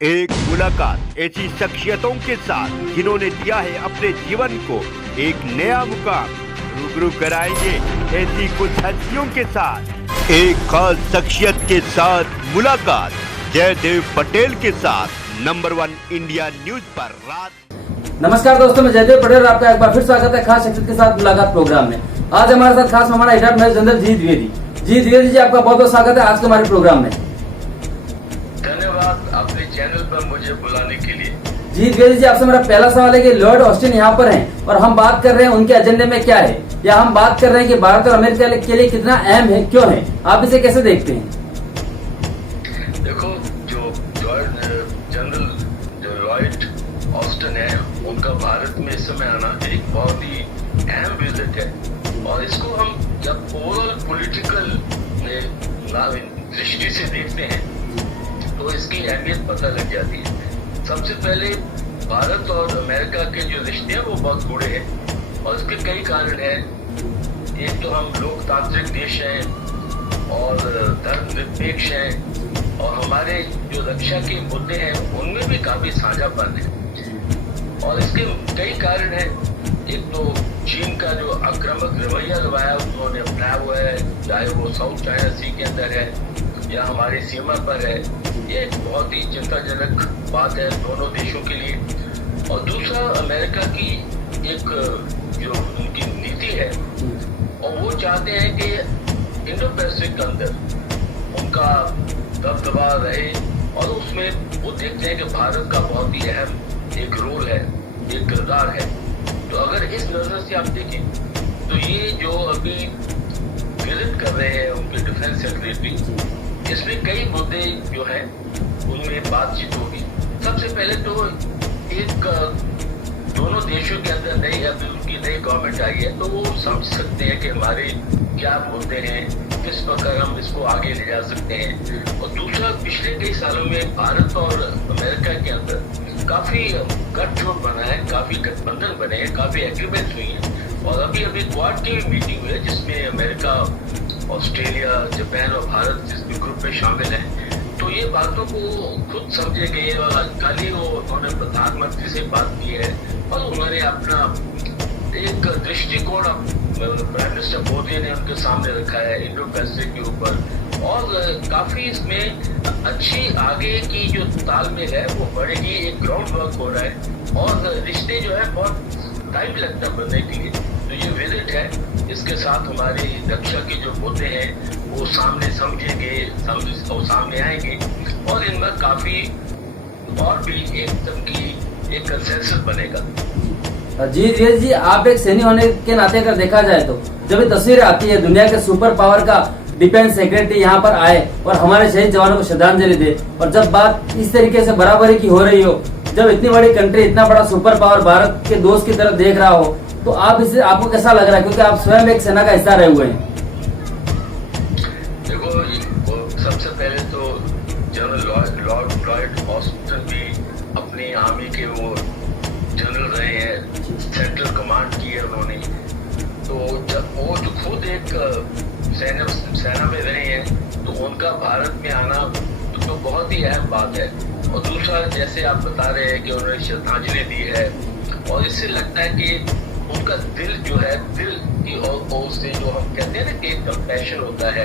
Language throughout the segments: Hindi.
एक मुलाकात ऐसी शख्सियतों के साथ जिन्होंने दिया है अपने जीवन को एक नया मुकाम। रूबरू कराएंगे ऐसी कुछ हस्तियों के साथ एक खास शख्सियत के साथ मुलाकात। जयदेव पटेल के साथ नंबर 1 इंडिया न्यूज पर रात। नमस्कार दोस्तों, मैं जयदेव पटेल, आपका एक बार फिर स्वागत है खास शख्सियत के साथ मुलाकात प्रोग्राम में। आज हमारे साथ खास मेहमान रिटायर्ड मेजर जनरल जी द्विवेदी। जी द्विवेदी जी, आपका बहुत बहुत स्वागत है आज के हमारे प्रोग्राम में। धन्यवाद अपने चैनल पर मुझे बुलाने के लिए। जी द्विवेदी जी, आपसे मेरा पहला सवाल है कि लॉर्ड ऑस्टिन यहाँ पर हैं और हम बात कर रहे हैं उनके एजेंडे में क्या है, या हम बात कर रहे हैं कि भारत और अमेरिका के लिए कितना अहम है, क्यों है, आप इसे कैसे देखते हैं? देखो, जो जनरल लॉर्ड ऑस्टिन है, उनका भारत में इस समय आना एक बहुत ही अहम विजिट है, और इसको हम जब ओवरऑल पॉलिटिकल दृष्टि से देखते हैं तो इसकी अहमियत पता लग जाती है। सबसे पहले भारत और अमेरिका के जो रिश्ते हैं वो बहुत बूढ़े हैं, और इसके कई कारण हैं। एक तो हम लोकतांत्रिक देश हैं और धर्मनिरपेक्ष हैं, और हमारे जो रक्षा के मुद्दे हैं उनमें भी काफी साझापन है, और इसके कई कारण हैं। एक तो चीन का जो आक्रामक रवैया उन्होंने अपनाया हुआ है, चाहे वो साउथ चाइना सी के अंदर है या हमारी सीमा पर है, ये एक बहुत ही चिंताजनक बात है दोनों देशों के लिए। और दूसरा, अमेरिका की एक जो उनकी नीति है, और वो चाहते हैं कि इंडो पैसिफिक के अंदर उनका दबदबा रहे, और उसमें वो देखते हैं कि भारत का बहुत ही अहम एक रोल है, एक किरदार है। तो अगर इस नजर से आप देखें तो ये जो अभी विजिट कर रहे हैं उनके डिफेंस सेक्रेटरी, इसमें कई मुद्दे जो हैं उनमें बातचीत होगी। सबसे पहले तो एक दोनों देशों के अंदर अभी उनकी नई गवर्नमेंट आई है, तो वो समझ सकते हैं कि हमारे क्या मुद्दे हैं, किस प्रकार हम इसको आगे ले जा सकते हैं। और दूसरा, पिछले कई सालों में भारत और अमेरिका के अंदर काफी गठजोड़ बना है, काफी गठबंधन बने हैं, काफी एग्रीमेंट हुई है, और अभी क्वाड की मीटिंग हुई है जिसमें अमेरिका, ऑस्ट्रेलिया, जापान और भारत जिसमें ग्रुप में शामिल है। तो ये बातों को खुद समझे गए, और कल ही उन्होंने प्रधानमंत्री से बात की है, और उन्होंने अपना एक दृष्टिकोण प्राइम मिनिस्टर मोदी ने उनके सामने रखा है इंडो पैसिफिक के ऊपर, और काफी इसमें अच्छी आगे की जो तालमेल है वो बढ़ेगी। एक ग्राउंड वर्क हो रहा है, और रिश्ते जो है बहुत टाइम लगता है बनने के लिए। तो ये विजिट है, इसके साथ हमारी रक्षा के जो मुद्दे हैं वो सामने समझेंगे, सामने आएंगे, और इनमें काफी और भी एक कंसेंसस बनेगा। जी द्विवेदी जी, आप एक सैनिक होने के नाते अगर देखा जाए तो जब ये तस्वीर आती है दुनिया के सुपर पावर का डिफेंस सेक्रेटरी यहाँ पर आए और हमारे शहीद जवानों को श्रद्धांजलि दे, और जब बात इस तरीके से बराबरी की हो रही हो, जब इतनी बड़ी कंट्री, इतना बड़ा सुपर पावर भारत के दोस्त की तरफ देख रहा हो, तो आप इससे आपको कैसा लग रहा है, क्योंकि आप स्वयं एक सेना का हिस्सा रहे हुए हैं? देखो, सबसे पहले तो जनरल लॉर्ड ऑस्टिन भी अपनी आर्मी के वो जनरल रहे हैं, सेंट्रल कमांड की है उन्होंने। तो जब वो जो खुद एक सेना में रहे हैं, तो उनका भारत में आना तो बहुत ही अहम बात है। और दूसरा, जैसे आप बता रहे हैं कि उन्होंने श्रद्धांजलि दी है, और इससे लगता है कि उनका दिल जो है, दिल की ओर से जो हम कहते हैं ना कि एक कंपैशन होता है,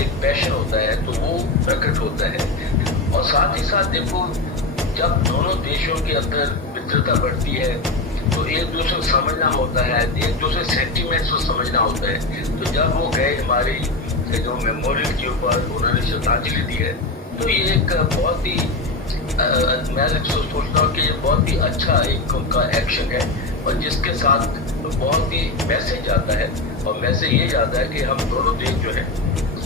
एक पैशन होता है, तो वो प्रकट होता है। और साथ ही साथ देखो, जब दोनों देशों के अंदर मित्रता बढ़ती है तो एक दूसरे को समझना होता है, एक दूसरे सेंटिमेंट्स को समझना होता है। तो जब वो गए हमारे जो मेमोरियल के ऊपर उन्होंने श्रद्धांजलि दी है, तो ये एक बहुत ही मैं सोचता हूँ कि ये बहुत ही अच्छा एक उनका एक्शन है, और जिसके साथ बहुत ही मैसेज आता है, और मैसेज ये जाता है कि हम दोनों देश जो है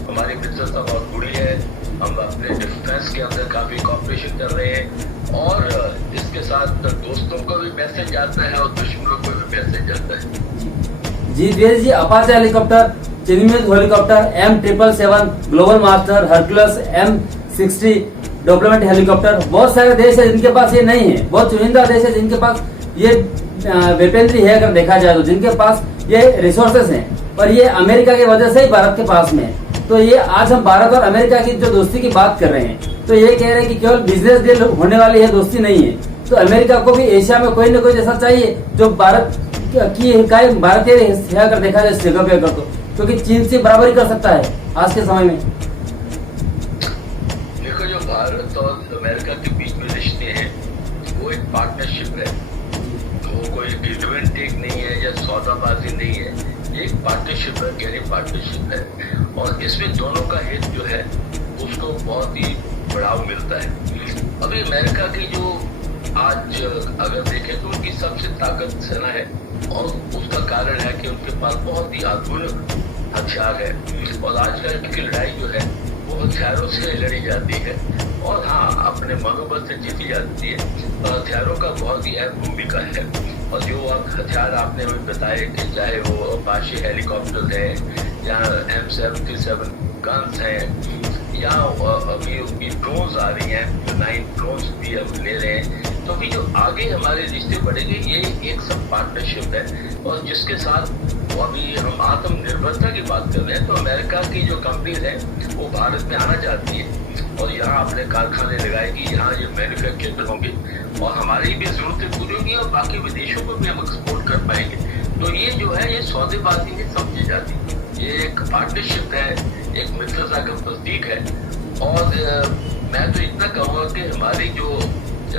हमारी मित्रता बहुत बुरी है, हम अपने डिफेंस के अंदर काफी कॉपरेशन कर रहे हैं, और इसके साथ दोस्तों को भी मैसेज आता है और दुश्मनों को भी मैसेज आता है। Ji Dwivedi ji, Apache helicopter, Chinook helicopter, M777, Globemaster, Hercules, M60 development helicopter, बहुत सारे देश है जिनके पास ये नहीं है, बहुत चुनिंदा देश है जिनके पास ये वेपनरी है अगर देखा जाए तो, जिनके पास ये रिसोर्सेस हैं, और ये अमेरिका की वजह से ही भारत के पास में है। तो ये आज हम भारत और अमेरिका की जो दोस्ती की बात कर रहे हैं, तो ये कह रहे हैं कि केवल बिजनेस डील होने वाली है, दोस्ती नहीं है। तो अमेरिका को भी एशिया में कोई न कोई ऐसा चाहिए जो भारत की भारतीय हिस्सा कर देखा जाए इस जगह पे, अगर तो क्योंकि चीन से बराबरी कर सकता है आज के समय में। देखो, जो भारत और अमेरिका के बीच में रिश्ते हैं वो एक पार्टनरशिप है, वो कोई गिव एंड टेक नहीं है या सौदाबाजी नहीं है, एक पार्टनरशिप है, गहरी पार्टनरशिप है। और इसमें दोनों का हित जो है उसको बहुत ही बढ़ावा मिलता है। अभी अमेरिका की जो आज अगर देखें तो उनकी सबसे ताकत सेना है, और उसका कारण है कि उनके पास बहुत ही आधुनिक हथियार है। और आजकल की लड़ाई जो है वो हथियारों से लड़ी जाती है, और हाँ, अपने मनोबल से जीती जाती है। और हथियारों का बहुत ही अहम भूमिका है। और जो हथियार आपने हमें बताए कि चाहे वो अपाचे हेलीकॉप्टर है या M737 गन्स हैं, या अभी ड्रोन्स आ रही हैं, जो 9 ड्रोन्स भी हम ले रहे हैं, तो भी जो आगे हमारे रिश्ते बढ़ेंगे ये एक सब पार्टनरशिप है। और जिसके साथ अभी हम आत्मनिर्भरता की बात कर रहे हैं, तो अमेरिका की जो कंपनीज हैं वो भारत में आना चाहती है और यहाँ अपने कारखाने लगाएगी, यहाँ ये मैन्युफैक्चर होंगे और हमारी भी जरूरतें पूरी होंगी और बाकी विदेशों को भी हम एक्सपोर्ट कर पाएंगे। तो ये जो है ये सौदेबाजी नहीं समझी जाती, ये एक पार्टनरशिप है, एक मित्रता का प्रतीक है। और मैं तो इतना कहूँगा कि हमारी जो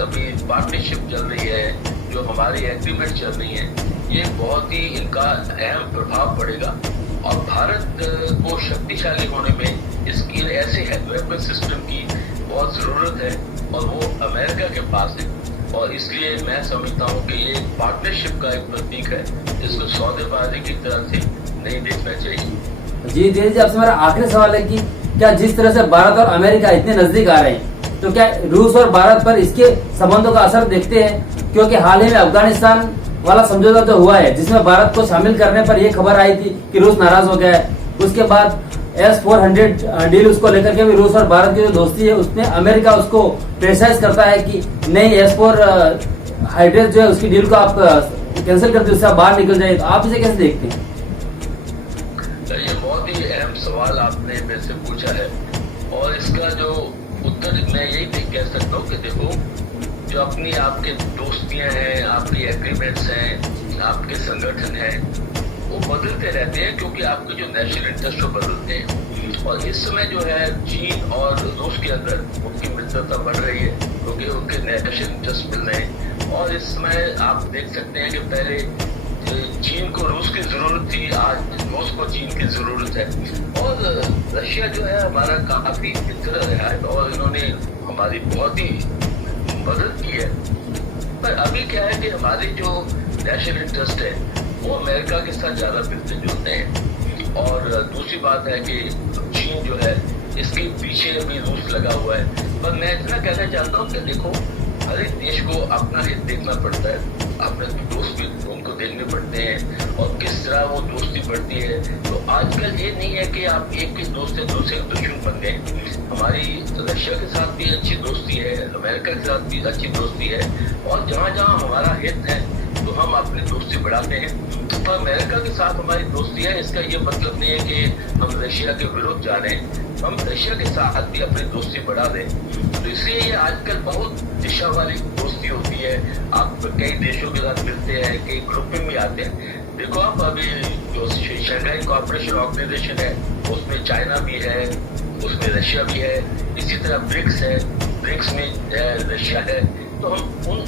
अभी पार्टनरशिप चल रही है, जो हमारी एग्रीमेंट चल रही है, ये बहुत ही इनका अहम प्रभाव पड़ेगा। और भारत को शक्तिशाली होने में इसकी ऐसे वेपन सिस्टम की बहुत जरूरत है और वो अमेरिका के पास है। और इसलिए मैं समझता हूँ कि ये पार्टनरशिप का एक प्रतीक है, इसको सौदेबाजी की तरह से नहीं देखना चाहिए। जी धीरज जी, आपसे मेरा आखिरी सवाल है कि क्या जिस तरह से भारत और अमेरिका इतने नजदीक आ रहे हैं, तो क्या रूस और भारत पर इसके संबंधों का असर देखते हैं? क्योंकि हाल ही में अफगानिस्तान वाला समझौता जो हुआ है, जिसमें भारत को शामिल करने पर यह खबर आई थी कि रूस नाराज हो गया है। उसके बाद S-400 डील उसको लेकर के भी रूस और भारत की जो दोस्ती है उसमें अमेरिका उसको प्रेशराइज करता है कि नहीं, S-400 जो है उसकी डील को आप कैंसिल करते, उससे आप बाहर निकल जाइए। तो आप इसे कैसे देखते हैं? ये बहुत ही अहम सवाल आपने मेरे से पूछा है और इसका जो उत्तर मैं यही कह सकता हूँ कि देखो, जो अपनी आपके दोस्तियां हैं, आपकी एग्रीमेंट्स हैं, आपके संगठन हैं, वो बदलते रहते हैं क्योंकि आपके जो नेशनल इंटरेस्ट बदलते हैं। और इस समय जो है चीन और रूस के अंदर उनकी मित्रता बढ़ रही है क्योंकि उनके नेशनल इंटरेस्ट मिल रहे हैं। और इस समय आप देख सकते हैं कि पहले चीन को रूस की जरूरत थी, आज रूस को चीन की जरूरत है। और रशिया जो है हमारा काफी मित्र रहा है और इन्होंने हमारी बहुत ही मदद की है। पर अभी क्या है कि हमारे जो नेशनल इंटरेस्ट है वो अमेरिका के साथ ज्यादा मिलते जुलते हैं। और दूसरी बात है कि चीन जो है इसके पीछे भी रूस लगा हुआ है। पर मैं इतना कहना चाहता हूँ कि देखो, हर एक देश को अपना हित देखना पड़ता है, अपने दोस्त भी उनको देखने पड़ते हैं और किस तरह वो दोस्ती बढ़ती है। तो आजकल ये नहीं है कि आप एक के दोस्त से दूसरे दुश्मन बन गए। हमारी रशिया के साथ भी अच्छी दोस्ती है, अमेरिका के साथ भी अच्छी दोस्ती है और जहाँ जहाँ हमारा हित है तो हम अपनी दोस्ती बढ़ाते हैं। तो अमेरिका के साथ हमारी दोस्ती है, इसका ये मतलब नहीं है कि हम रशिया के विरुद्ध जा रहे हैं, हम रशिया के साथ भी अपनी दोस्ती बढ़ा दें। तो इसलिए ये आजकल बहुत दिशा वाली दोस्ती होती है। आप कई देशों के साथ मिलते हैं, कई ग्रुप में भी आते हैं। देखो, आप अभी जो शंघाई कोऑपरेशन ऑर्गेनाइजेशन है उसमें चाइना भी है, उसमें रशिया भी है, इसी तरह ब्रिक्स है, ब्रिक्स में रशिया है। तो हम उन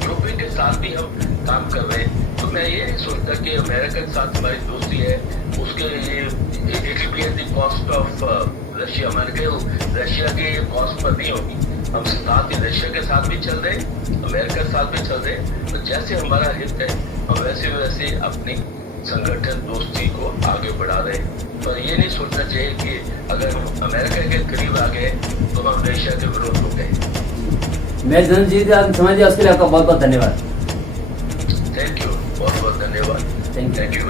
ग्रुपों के साथ भी हम काम कर रहे हैं। तो मैं ये नहीं सोचता कि अमेरिका के साथ हमारी दोस्ती है उसके लिए it will be at the cost of Russia. मैंने कहा रशिया के कॉस्ट पर नहीं होगी, हम साथ ही रशिया के साथ भी चल रहे हैं, अमेरिका के साथ भी चल रहे हैं। तो जैसे हमारा हित है हम वैसे वैसे अपनी संगठन दोस्ती को आगे बढ़ा रहे हैं। पर ये नहीं सोचना चाहिए कि अगर हम अमेरिका के करीब आ गए तो हम रशिया के विरोध हो गए। मैं जनजीत समझ उसके लिए आपका बहुत बहुत धन्यवाद। थैंक यू, बहुत बहुत धन्यवाद। Thank you.